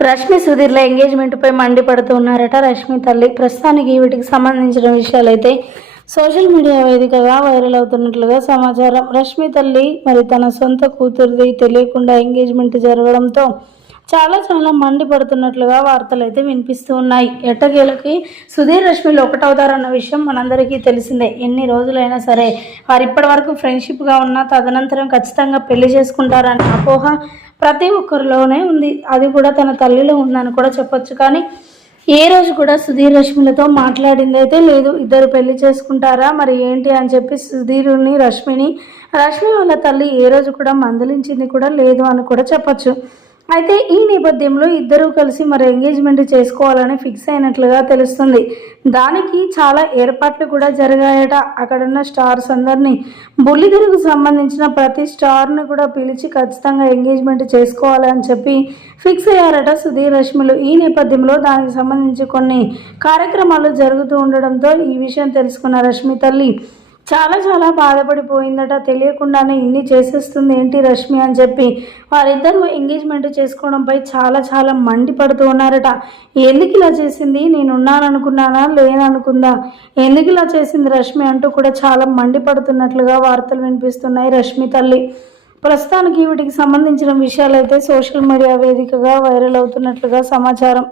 రష్మి సుధీర్ల ఎంగేజ్మెంట్పై మండిపడుతూ ఉన్నారట రష్మి తల్లి ప్రస్తుతానికి వీటికి సంబంధించిన విషయాలైతే సోషల్ మీడియా వేదికగా వైరల్ అవుతున్నట్లుగా సమాచారం. రష్మి తల్లి మరి తన సొంత కూతురిది తెలియకుండా ఎంగేజ్మెంట్ జరగడంతో చాలా చాలా మండిపడుతున్నట్లుగా వార్తలు అయితే వినిపిస్తూ ఉన్నాయి. ఎట్టకేలకి సుధీర్ రష్మిలు ఒకటవుతారన్న విషయం మనందరికీ తెలిసిందే. ఎన్ని రోజులైనా సరే వారు ఇప్పటి వరకు ఫ్రెండ్షిప్గా ఉన్న తదనంతరం ఖచ్చితంగా పెళ్ళి చేసుకుంటారన్న అపోహ ప్రతి ఒక్కరిలోనే ఉంది. అది కూడా తన తల్లిలో ఉందని కూడా చెప్పొచ్చు. కానీ ఏ రోజు కూడా సుధీర్ రష్మిలతో మాట్లాడింది అయితే లేదు. ఇద్దరు పెళ్ళి చేసుకుంటారా? మరి ఏంటి అని చెప్పి సుధీరుని రష్మిని రష్మి వాళ్ళ తల్లి ఏ రోజు కూడా మందలించింది కూడా లేదు అని కూడా చెప్పచ్చు. అయితే ఈ నేపథ్యంలో ఇద్దరూ కలిసి మరి ఎంగేజ్మెంట్ చేసుకోవాలని ఫిక్స్ అయినట్లుగా తెలుస్తుంది. దానికి చాలా ఏర్పాట్లు కూడా జరిగాయట. అక్కడున్న స్టార్స్ అందరినీ బుల్లిదెరకు సంబంధించిన ప్రతి స్టార్ని కూడా పిలిచి ఖచ్చితంగా ఎంగేజ్మెంట్ చేసుకోవాలని చెప్పి ఫిక్స్ అయ్యారట సుధీర్ రష్మిలు. ఈ నేపథ్యంలో దానికి సంబంధించి కొన్ని కార్యక్రమాలు జరుగుతూ ఉండడంతో ఈ విషయం తెలుసుకున్న రష్మి తల్లి చాలా చాలా బాధపడిపోయిందట. తెలియకుండానే ఇన్ని చేసేస్తుంది ఏంటి రష్మి అని చెప్పి. వారిద్దరూ ఎంగేజ్మెంట్ చేసుకోవడంపై చాలా చాలా మండిపడుతూ ఉన్నారట. ఎందుకు ఇలా చేసింది? నేను ఉన్నాననుకున్నానా లేననుకుందా? ఎందుకు ఇలా చేసింది రష్మి అంటూ కూడా చాలా మండిపడుతున్నట్లుగా వార్తలు వినిపిస్తున్నాయి రష్మి తల్లి. ప్రస్తుతానికి వీటికి సంబంధించిన విషయాలైతే సోషల్ మీడియా వేదికగా వైరల్ అవుతున్నట్లుగా సమాచారం.